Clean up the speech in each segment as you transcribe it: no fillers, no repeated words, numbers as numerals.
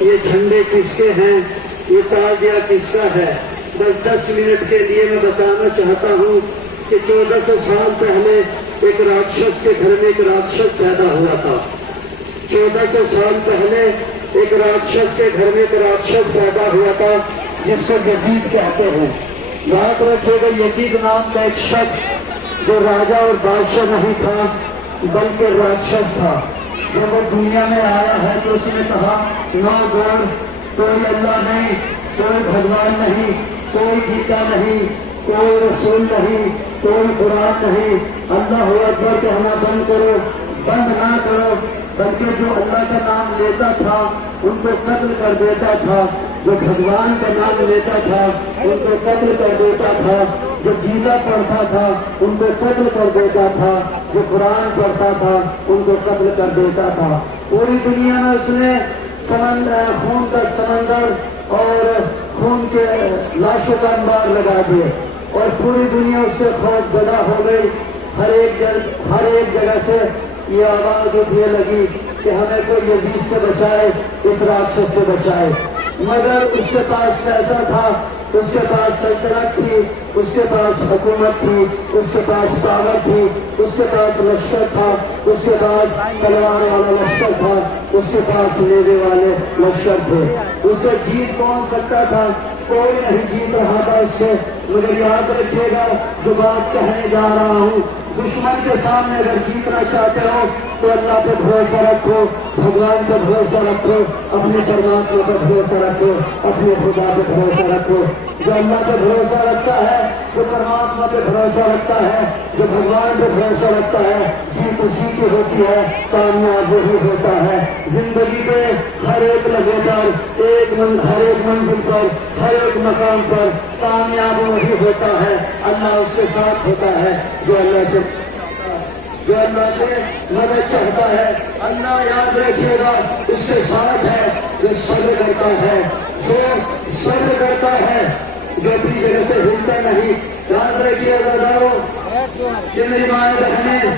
یہ جھنڈے کس کے ہیں، یہ تازیہ کس کا ہے؟ بس 10 منٹ کے لیے میں بتانا چاہتا ہوں کہ 1400 سال پہلے ایک راکشس کے گھر میں ایک راکشس پیدا ہوا تھا۔ 1400 سال پہلے ایک راکشس کے گھر میں ایک راکشس پیدا ہوا تھا جس کو یزید کہتے ہیں۔ یاد رکھے گا، یزید نام کا ایک شخص جو راجا اور بادشاہ نہیں تھا بلکہ راکشس تھا۔ جب وہ دنیا میں آیا ہے تو اس نے کہا نو گاڈ، کوئی اللہ نہیں، کوئی بھگوان نہیں، کوئی گیتا نہیں، کوئی رسول نہیں، کوئی قرآن نہیں، اللہ اکبر کہنا بند کرو، بند نہ کرو، بلکہ جو اللہ کا نام لیتا تھا ان کو قتل کر دیتا تھا، جو بھگوان کا نام لیتا تھا ان کو قتل کر دیتا تھا، جو گیتا پڑھتا تھا ان کو قتل کر دیتا تھا، جو قرآن پڑھتا تھا ان کو قتل کر دیتا تھا۔ پوری دنیا میں اس نے سمندر، خون کا سمندر اور خون کے لاشوں کا انبار لگا دیے اور پوری دنیا اس سے خوف زدہ ہو گئی۔ ہر ایک جگہ سے یہ آواز اٹھنے لگی کہ ہمیں کوئی یزید سے بچائے، اس راکشس سے بچائے۔ مگر اس کے پاس پیسہ تھا، اس کے پاس سلطنت تھی، اس کے پاس حکومت تھی، اس کے پاس پاور تھی، اس کے پاس لشکر تھا، اس کے پاس تلوار والا لشکر تھا، اس کے پاس نیزے والے لشکر تھے۔ اسے جیت کون سکتا تھا؟ کوئی نہیں جیت رہا تھا اس سے۔ مجھے یاد رکھیے گا جو بات کہنے جا رہا ہوں، دشمن کے سامنے اگر جیتنا چاہتے ہو تو اللہ پہ بھروسہ رکھو، بھگوان پہ بھروسہ رکھو، اپنے پرماتما پہ بھروسہ رکھو، اپنے خدا پہ بھروسہ رکھو۔ جو اللہ پہ بھروسہ رکھتا ہے، جو پرماتما پہ بھروسہ رکھتا ہے، جو بھگوان پہ بھروسہ رکھتا ہے، جیت اسی کی ہوتی ہے، کامیاب وہی ہوتا ہے۔ زندگی میں ہر ایک لمحے پر، ہر ایک منزل پر، ہر ایک مقام پر کامیاب وہی ہوتا ہے، اللہ اس کے ساتھ ہوتا ہے جو اللہ سے مدد چاہتا ہے۔ اللہ یاد رکھیے گا اس کے ساتھ ہے جو صبر کرتا ہے، جو صبر کرتا ہے، جو اپنی جگہ سے ہلتا نہیں۔ یاد رکھیے گا کہ میری مائیں بہنیں،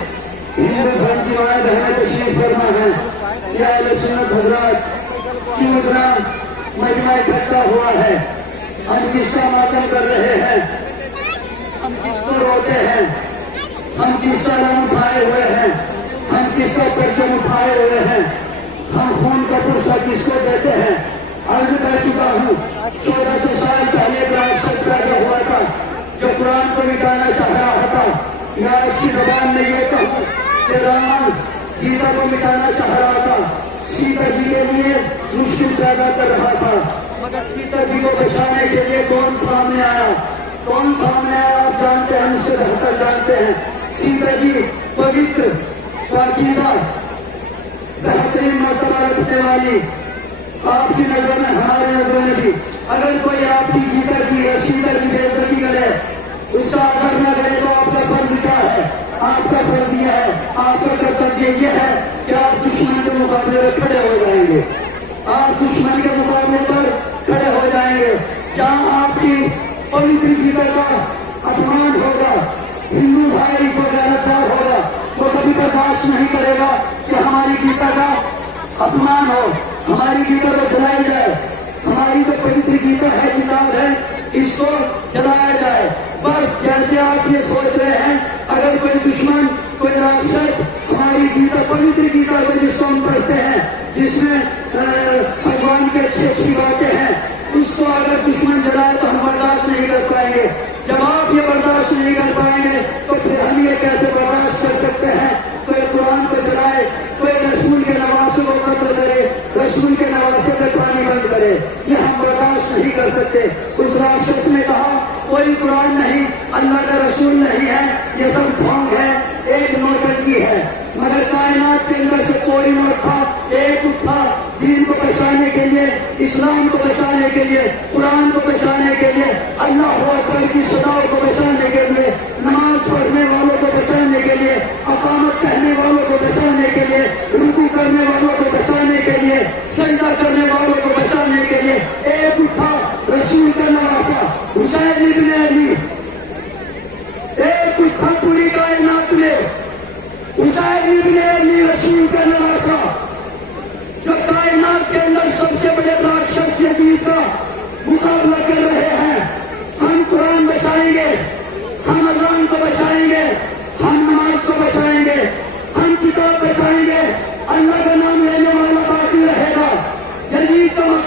ہندو دھرم کی مائیں بہنیں تشریف فرما ہے، یا اہل سنت حضرات کیوں اتنا مجمع اکٹھا ہوا ہے؟ ہم کس کا ماتم کر رہے ہیں؟ ہم کس کو روتے ہیں؟ ہم کس کا نام اٹھائے ہوئے ہیں؟ ہم کس کا پرچم اٹھائے ہوئے ہیں؟ ہم خون کا پرسہ کس کو دیتے ہیں؟ عرض کر چکا ہوں 1400 سال پہلے ایک راکشس پیدا ہوا تھا جو قرآن کو مٹانا چاہ رہا تھا، یا اس کی زبان میں یہ کہوں کہ رام گیتا کو مٹانا چاہ رہا تھا، سیتا جی کے لیے مشکل پیدا کر رہا تھا، مگر سیتا جی کو بچانے کے لیے کون سامنے آیا؟ کون سامنے آیا؟ آپ جانتے ہیں، ہم سے بہتر جانتے ہیں۔ سیتا جی پوتر، پاکیزہ، بہترین مرتبہ رکھنے والی، آپ کی نظروں میں، ہماری نظروں میں بھی اگر کوئی آپ کی گیتا کی یا سیتا کی بے عزتی کرے، اس کا آدر نہ کرے تو آپ کا فرض کیا ہے؟ آپ کا فرض یہ ہے، آپ کا کرتویہ یہ ہے کہ آپ دشمن کے مقابلے میں کھڑے ہو جائیں گے، آپ دشمن کے مقابلے پر کھڑے ہو جائیں گے۔ جہاں آپ کی پوتر گیتا کا اپمان ہوگا، ہندو بھائی کو غیرتدار ہوگا، وہ کبھی برداشت نہیں کرے گا کہ ہماری گیتا کا اپمان ہو، ہماری گیتا کو جلایا جائے۔ ہماری تو پوتر گیتا ہے، کتاب ہے، اس کو جلایا جائے۔ بس جیسے آپ یہ سوچ رہے ہیں، اگر کوئی دشمن، کوئی راکشس ہماری گیتا، پوتر گیتا کو جس کو ہم پڑھتے ہیں، جس میں بھگوان کے اچھی باتیں ہیں، اس کو اگر دشمن جلائے تو ہم برداشت نہیں کر پائیں گے۔ جب آپ یہ برداشت نہیں کر پائیں گے تو پھر ہم یہ کیسے برداشت کر سکتے ہیں؟ کوئی قرآن کو جلائے، کوئی رسول کے نواسوں کو قتل کرے، رسول کے نواسے پہ پانی بند کرے، یہ ہم برداشت نہیں کر سکتے۔ اس راکشس نے کہا کوئی قرآن نہیں، اللہ کا رسول نہیں ہے، یہ سب ڈھونگ ہے، ایک نوٹنکی ہے۔ مگر کائنات کے اندر سے کوئی نوٹ تھا، ایک اٹھا دین کو بچانے کے لیے، اسلام کو بچانے کے لیے، قرآن کو بچانے کے لیے، اللہ اکبر کی صداؤں کو بچانے کے لیے، نماز پڑھنے والوں کو بچانے کے لیے، اقامت کہنے والوں کو بچانے کے لیے، رکوع کرنے والوں کو بچانے کے لیے، سجدہ کرنے والوں کو بچانے کے لیے ایک اٹھا رسول کا نواسا حسین ابن علی، ایک اٹھا پوری کائنات میں حسین ابن علی رسول کا نواسا، جو کائنات کے اندر سب سے بڑے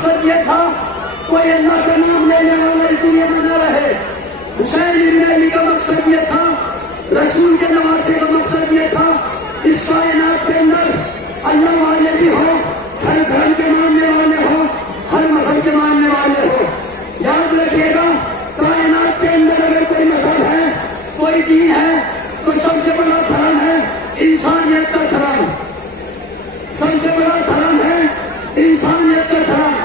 مقصد یہ تھا کوئی اللہ کا نام لینے والا اس دنیا میں نہ رہے. حسین ابن علی کا مقصد یہ تھا, رسول کے نواسے کا مقصد یہ تھا اس کائنات کے اندر اللہ والے بھی ہو, ہر گھر کے ماننے والے ہو, ہر مذہب کے ماننے والے ہو. یاد رکھیے گا کائنات کے اندر اگر کوئی مذہب ہے, کوئی دین ہے, تو سب سے بڑا دھرم ہے انسانیت کا دھرم. سب سے بڑا دھرم ہے انسانیت کا دھرم.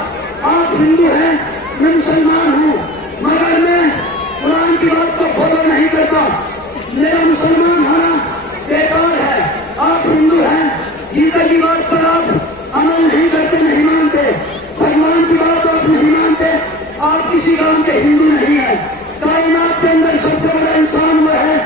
آپ ہندو ہیں, میں مسلمان ہوں, مگر میں قرآن کی بات کو فالو نہیں کرتا. میرا مسلمان ہونا بیکار ہے. آپ ہندو ہیں, گیتا کی بات پر آپ عمل نہیں کرتے, نہیں مانتے, بھگوان کی بات آپ نہیں مانتے, آپ کسی کام کے ہندو نہیں ہیں. کائنات کے اندر سب سے بڑا انسان وہ ہے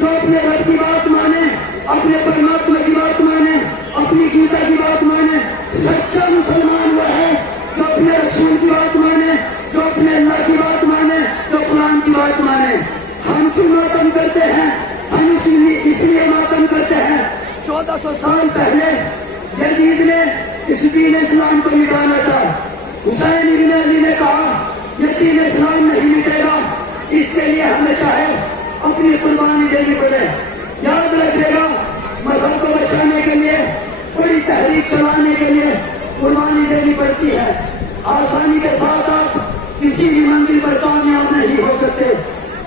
جو اپنے رب کی بات مانے, اپنے پرماتما کی بات مانے, اپنی گیتا کی بات مانے. سچا مسلمان وہ ہے جو اپنے رسول کی بات مانے, جو اپنے اللہ کی بات مانے, جو قرآن کی بات مانے. ہم کیوں ماتم کرتے ہیں؟ ہم اس لیے ماتم کرتے ہیں 1400 سال پہلے یزید نے اس دین اسلام کو مٹانا تھا. حسین ابن علی نے کہا یہ دین اسلام نہیں مٹے گا, اس کے لیے ہمیں چاہے اپنی قربانی دینی پڑے. یاد رکھیے گا مذہب کو بچانے کے لیے, بڑی تحریک چلانے کے لیے قربانی دینی پڑتی ہے. آسانی کے ساتھ آپ کسی بھی منزل پر کامیاب نہیں ہو سکتے.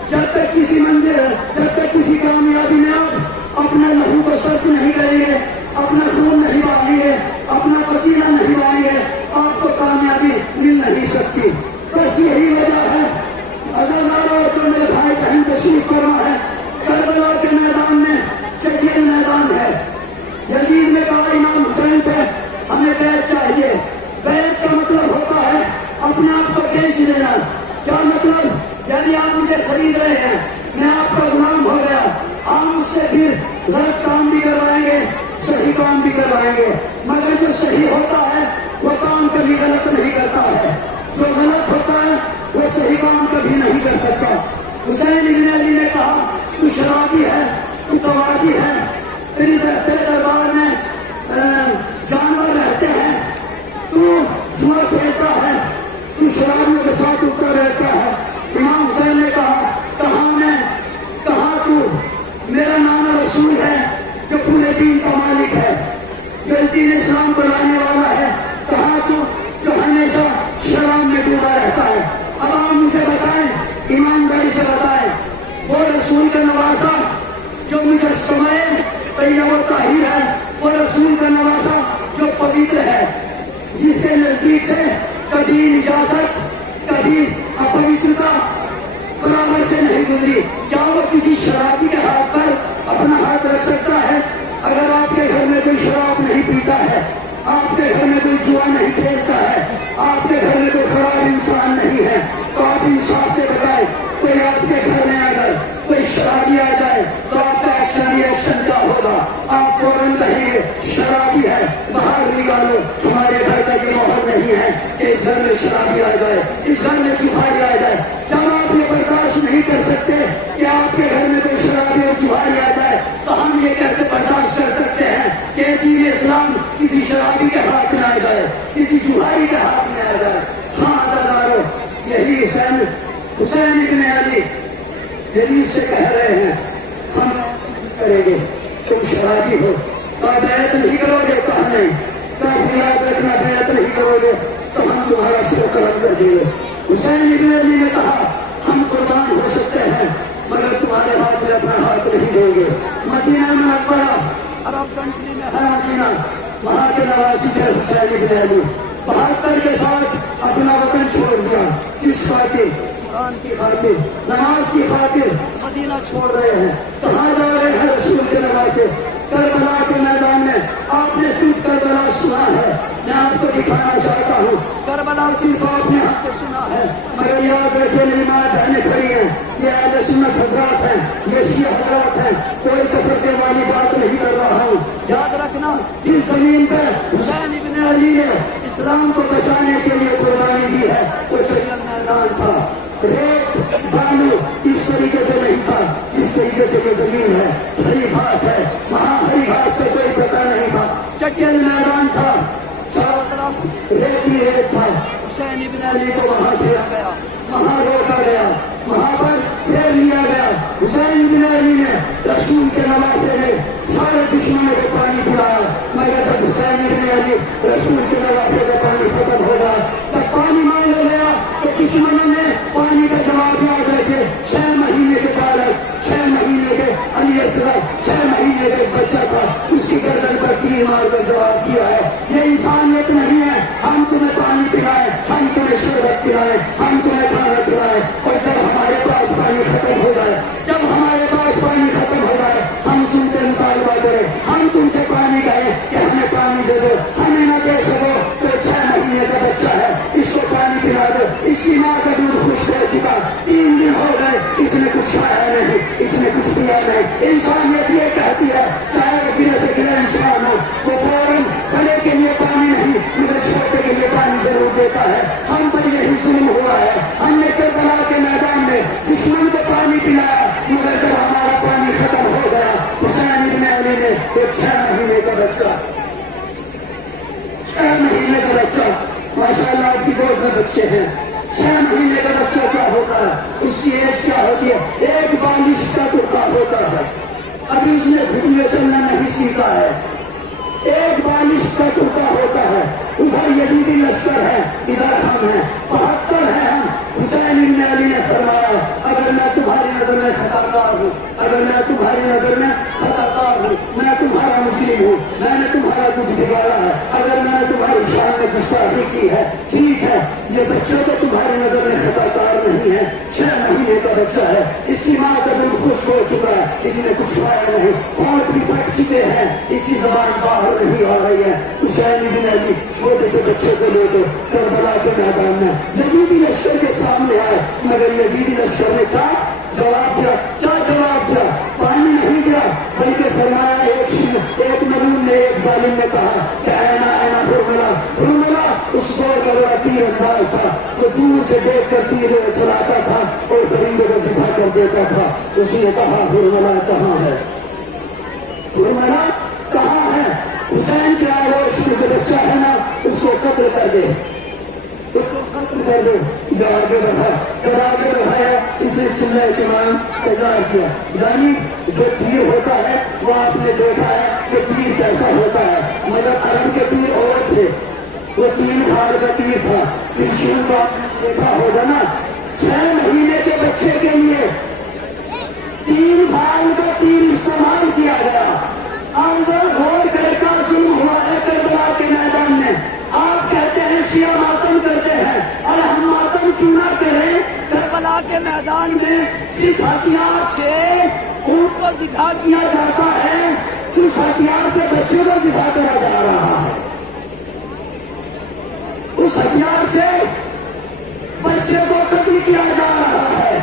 جب تک کسی کامیابی میں آپ اپنا لہو کو صرف نہیں کریں گے, اپنا خون نہیں بہائیں گے, اپنا پسینہ نہیں بہائیں گے, آپ کو کامیابی مل نہیں سکتی. بس یہی وجہ ہے عزیزانو جو میرے بھائی بہن تشریف فرما ہے, کربلا کے میدان میں چکیل میدان ہے. یزید نے کہا امام حسین سے ہمیں بیعت چاہیے. بیعت کا مطلب ہوتا ہے اپنے آپ کو بیچ دینا. کیا مطلب؟ یعنی آپ مجھے خرید رہے ہیں, میں آپ کا غلام ہو گیا, آپ اس سے پھر غلط کام بھی کروائیں گے, صحیح کام بھی کروائیں گے. مگر جو صحیح ہوتا ہے وہ کام کبھی غلط نہیں کرتا ہے, جو غلط ہوتا ہے وہ صحیح کام کبھی نہیں کر سکتا. حسین ابن علی نے کہا تو شرابی ہے, تو کبابی ہے, تیرے دربار میں جانور رہتے ہیں, تو جوا کھیلتا ہے, تو شرابیوں کے ساتھ اٹھتا رہتا ہے. امام حسین نے کہا کہاں میں, کہاں تو؟ میرا نام رسول ہے جو پورے دین کا مالک ہے, جو دین اسلام کو لانے والا ہے. کہاں تو جو ہمیشہ شراب میں ڈوبا رہتا ہے. اب آپ مجھے بتائیں, ایمانداری سے بتائیں, وہ رسول کا نواسا جو مجسمہ طیب و طاہر ہے, وہ رسول کا نواسا جو پوتر ہے, جس کے نزدیک سے کبھی نجاست کبھی اپوترتا برابر سے نہیں گزری, کیا وہ کسی شرابی کے ہاتھ پر اپنا ہاتھ رکھ سکتا ہے؟ اگر آپ کے گھر میں کوئی شراب نہیں پیتا ہے, آپ کے گھر میں کوئی جوا نہیں کھیلتا ہے, آپ کے گھر میں کوئی خراب انسان نہیں ہے, تو آپ انصاف سے بتائیں, کوئی آپ کے گھر میں آ جائے, کوئی شرابی آ جائے, تو آپ کا ایکشن کیا ہوگا؟ آپ فوراً کہیں گے شرابی ہے, باہر نکالو, ہمارے گھر کا یہ ماحول نہیں ہے کہ اس گھر میں شرابی آ جائے, اس گھر میں چوہاری آ جائے. جب آپ یہ برداشت نہیں کر سکتے کہ آپ کے گھر میں کوئی شرابی اور چوہاری آ جائے, تو ہم یہ کیسے برداشت کر سکتے ہیں کہ دین اسلام کسی شرابی کے ہاتھ میں آ جائے, کسی چوہاری کے ہاتھ میں آ جائے؟ ہاں عزیزانو, یہی حسین ابن علی یزید سے کہہ رہے ہیں ہم کریں گے, تم شرابی ہو, کہا بیعت نہیں کرو گے, کہا نہیں, کہا یاد رکھنا بیعت نہیں کرو گے تو ہم تمہارا سر قلم کر دیں گے. حسین ابن علی نے کہا ہم قربان ہو سکتے ہیں مگر تمہارے ہاتھ میں اپنا ہاتھ نہیں دیں گے. مدینہ منورہ عرب کنٹری میں ہے مدینہ, وہاں کے نواسی تھے حسین ابن علی. 72 کے ساتھ اپنا وطن چھوڑ دیا, کس خاطر؟ قرآن کی خاطر, نماز کی خاطر مدینہ چھوڑ رہے ہیں. کہاں جا رہے ہیں رسول کے نواسے؟ کربلا کے میدان میں. آپ نے صرف کربلا سنا ہے, میں آپ کو دکھانا چاہتا ہوں. کربلا صرف آپ نے ہم سے سنا ہے, مگر یاد رکھے میری ماں بہنیں کھڑی ہیں, یہ اہل سنت حضرات ہیں, یہ شیعہ حضرات ہیں, کوئی تفرقے والی بات نہیں کر رہا ہوں. یاد رکھنا جس زمین پہ حسین ابن علی نے اسلام کو بچانے کے لیے قربانی دی ہے وہ چکیل میدان تھا. ریت بالو اس طریقے سے نہیں تھا جس طریقے سے یہ زمین ہے. ہری گھاس ہے, وہاں ہری گھاس کا کوئی پتہ نہیں تھا, چکیل میدان تھا, چاروں طرف ریت تیر ایک تھا، حسین ابن علی کو وہاں پھیرا گیا، وہاں روکا گیا، وہاں پر پھیر لیا گیا۔ حسین ابن علی نے رسول کے نواسے میں سارے دشمنوں کو پانی پلایا، مگر جب حسین ابن علی رسول کے نواسے کا پانی ختم ہو گیا، تب پانی مانگنے گیا تو دشمنوں نے پانی کا جواب یاد رکھے، 6 مہینے کے بالغ، 6 مہینے کے علی اصغر، 6 مہینے کے بچہ تھا، اس کی گردن پر تیر مار کر جواب دیا ہے، یہ انسانیت نہیں ہے ہم تمہیں پانی پلائیں، ہم تمہیں شربت پلائیں، ہم تمہیں کھانا پلائیں، اور جب ہمارے پاس پانی ختم ہو جائے، جب ہمارے پاس پانی ختم ہو جائے ہم تم سے مطالبہ کریں، ہم تم سے پانی کہیں کہ ہمیں پانی دے دو، ہمیں نہ دے سکو تو 6 مہینے کا بچہ ہے اس کو پانی پلا دو، اس کی ماں کا دودھ خشک ہو چکا، 3 دن ہو گئے اس نے کچھ کھایا نہیں، اس نے کچھ پیا نہیں۔ انسانیت یہ کہتی ہے چاہے وہ گرے سے گرے انسان ہو، وہ فوراً بڑے کے لیے پانی نہیں مگر چھوٹے کے لیے پانی ضرور دیتا ہے۔ ہم پر یہی ظلم ہوا ہے، ہم نے کربلا کے میدان میں دشمن کو پانی پلایا، مگر جب ہمارا پانی ختم ہو گیا حسین ابن علی نے ایک 6 مہینے کا بچہ، 6 مہینے کا بچہ، ماشاء اللہ آپ کی گود میں بچے ہیں، 6 مہینے کا بچہ کیا ہوتا ہے، اس کی ایج کیا ہوتی ہے، 1 بالش کا ٹکڑا ہوتا ہے، ابھی اس نے گھٹنے چلنا نہیں سیکھا ہے، 1 بالش کا ٹکڑا ہوتا ہے، ادھر یزیدی لشکر ہے، ادھر ہم ہیں، 72 ہیں ہم۔ حسین ابن علی نے فرمایا اگر میں تمہاری نظر میں خطاکار ہوں، اگر میں تمہاری نظر میں خطاکار ہوں، میں تمہارا مجرم ہوں، میں نے تمہارا کچھ بگاڑا ہے، اگر میں نے تمہاری شان میں گستاخی کی ہے، ٹھیک ہے، یہ بچہ تو تمہاری نظر میں خطاکار نہیں ہے، 6 مہینے کا بچہ ہے، اس کی ماں کا دل خشک ہو چکا ہے، اس نے کچھ کھایا نہیں، ہونٹ بھی پھٹ چکے ہیں، اس کی زبان باہر نہیں آ رہی ہے۔ حسین ابن علی چھوٹے سے بچے کو لے کر کربلا کے میدان میں یزیدی لشکر کے سامنے آئے، مگر یزیدی لشکر نے کیا جواب دیا؟ کیا جواب دیا؟ پانی نہیں دیا، بلکہ فرمایا ایک مظلوم نے، ایک ظالم نے کہا کہ اینا اینا حرملا، اس دور کا بڑا تیر انداز تھا، وہ دور سے دیکھ کر تیر چلاتا تھا اور پرندوں کو سکھا کر دیتا تھا۔ اس نے کہا حرملا کہاں ہے، حرملا کہاں ہے؟ حسین کے آغوش میں جو بچہ ہے نا اس کو قتل کر دے، اس کو قتل کر دے۔ جو آگے بڑھایا اس نے چلے کے مان تیار کیا، یعنی جو تیر ہوتا ہے وہ آپ نے دیکھا ہے کہ تیر کیسا ہوتا ہے، مگر عرب کے تیر اور تھے، وہ 3 بھال کا تیر تھا، ترشول کا دیکھا ہوگا نا، 6 مہینے کے بچے کے لیے 3 بھال کا تیر استعمال کیا گیا۔ اندر غور کر کا ظلم ہوا ہے کربلا کے میدان میں۔ آپ کہتے ہیں شیعہ ماتم کرتے ہیں، اور ہم ماتم کیوں نہ کریں؟ کربلا کے میدان میں جس ہتھیار سے اونٹ کو ذبح کیا جاتا ہے، اس ہتھیار سے بچے کو ذبح کرا جا رہا ہے، اس ہتھیار سے بچے کو قتل کیا جا رہا ہے۔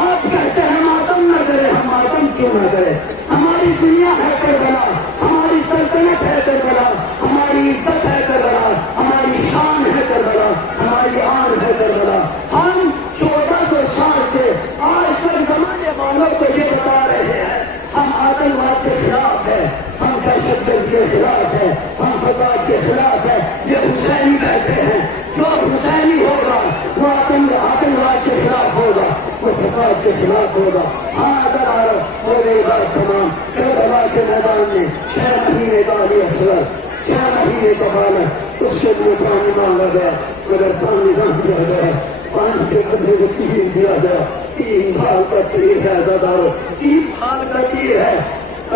آپ کہتے ہیں ماتم نہ کریں، ہم ماتم کیوں نہ کریں؟ ہماری دنیا ہے کربلا، ہماری سلطنت ہے کربلا، ہماری عزت ہے کربلا، ہماری شان ہے کربلا، ہماری آن ہے کربلا۔ ہم 1400 سال سے آج تک زمانے والوں کو یہ بتا رہے ہیں ہم آتنکواد کے خلاف ہیں، ہم دہشت گردی کے خلاف ہیں، ہم فساد کے خلاف ہیں۔ یہ حسینی کہتے ہیں جو حسینی ہوگا وہ آتنکواد کے خلاف ہوگا، وہ فساد کے خلاف ہوگا۔ ہاں اگر ہو گئی بات تمام، کربلا کے میدان میں 6 مہینے کا علی اصغر، 6 مہینے کا بالغ، اس سے لیے پانی مانگا گیا، مگر پانی نہ دیا گیا، پانی کے قدرے کو تیر دیا گیا۔ 3 بھال کا تیر ہے دادارو، 3 بھال کا تیر ہے،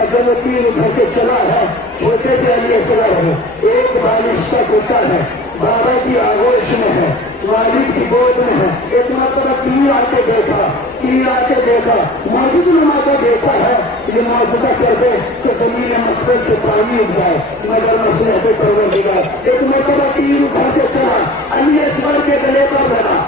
اگر وہ تیر اٹھا کے چلا ہے، چھوٹے سے علی اصغر ہے، 1 بالش کا ٹکڑا ہے، بابا کی آغوش میں ہے، والد کی گود میں ہے، ایک مرتبہ تیر آ کے دیکھا، موجود نما کو دیکھا ہے، یہ معجزہ کر دے کہ زمین مقصد سے پانی اٹھ جائے، مگر مسئلہ پہ پروردگار ایک مرتبہ تیر اٹھا کے چلا، علی اصغر کے گلے پر لگا۔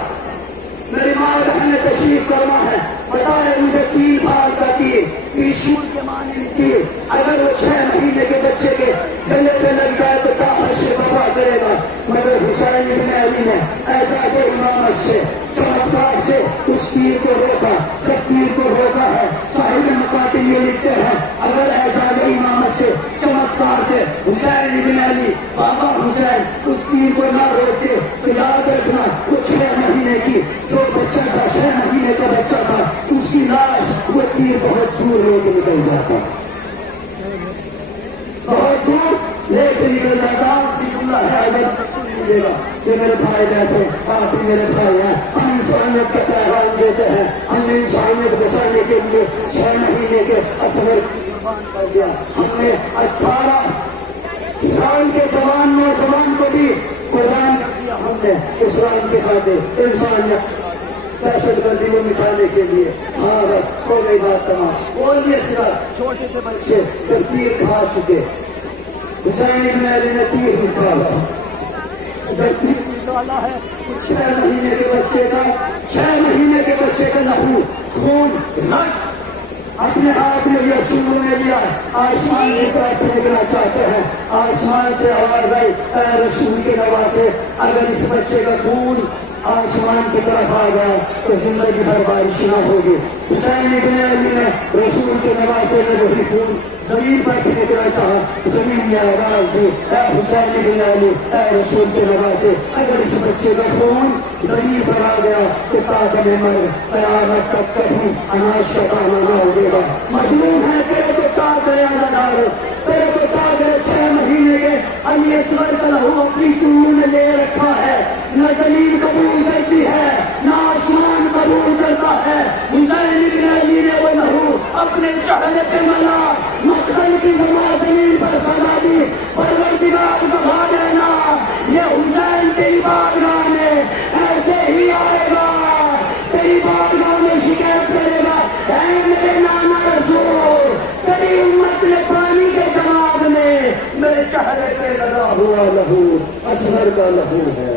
میری ماں بہن نے تشریف کرنا ہے، بتائے مجھے 3 بھال کا تیر، ترشول کے معنی تیر، اگر وہ 6 مہینے کے بچے کے گلے پہ لگ جائے تو کیا حشر برپا کرے گا؟ مگر حسین ابن علی نے اعجاز امامت سے، چمتکار سے اس تیر کو روکا۔ جب تیر کو روکا ہے، صاحب مقاتل یہ لکھتے ہیں اگر اعجاز امامت سے، چمتکار سے حسین ابن علی بابا حسین اس تیر کو نہ روکے تو یاد رکھنا وہ 6 مہینے کی جو بچہ تھا 6 مہینے کا بچہ تھا اس کی لاش وہ تیر بہت دور لے کے نکل جاتا بہت دور لے کے نکل جاتا اللہ ہے اگر ملے گا یہ میرے بھائی بیٹھے آپ بھی میرے بھائی ہیں ہم انسانیت کا پیغام دیتے ہیں ہم نے انسانیت بچانے کے لیے 6 مہینے کے اصغر قربان کر دیا ہم نے 18 سال کے جوان نوجوان کو بھی قربان کر دیا ہم نے اسلام کے خاطر انسانیت دہشت گردی کو مٹانے کے لیے ہاں بس ہو گئی بات تمام اور یہ سرا چھوٹے سے بچے جب تیر کھا چکے حسین ابن علی نے تیر نکالا جب تیر نکالا ہے 6 مہینے کے بچے کا 6 مہینے کے بچے کا لہو خون رگ اپنے آپ میں یہ شروع نے لیا آسمان کی طرف پھینکنا چاہتے ہیں آسمان سے آواز آئی اے رسول کے نواسے اگر اس بچے کا خون آسمان کی طرف آ گیا تو زندگی بھر بارش نہ ہوگی حسین ابن علی نے رسول کے نواسے میں وہی خون زمین پر پھینکنا چاہا زمین میں آواز دی اے حسین ابن علی اے رسول کے نواسے اگر اس بچے کا خون زمین پر آ گیا تو تاکہ مر قیامت تک کہیں اناج کا پانا نہ ہوگا مظلوم ہے تیرے کو تاک رہے آزادار تیرے کو تاک رہے 6 مہینے کے علی اسور کا لہو اپنی چونوں میں لے رکھا ہے نہ زمین قبول کرتی ہے نہ آسمان قبول کرتا ہے حسین ابن علی نے وہ لہو اپنے چہرے پہ ملا مقتل کی زمین پر سزا دی پروردگار بڑھا دینا یہ حسین تیری بارگاہ میں ایسے ہی آئے گا تیری بارگاہ میں شکایت کرے گا اے میرے نانا رسول تیری امت نے پانی کے جواب میں میرے چہرے پہ لگا ہوا لہو اصغر کا لہو ہے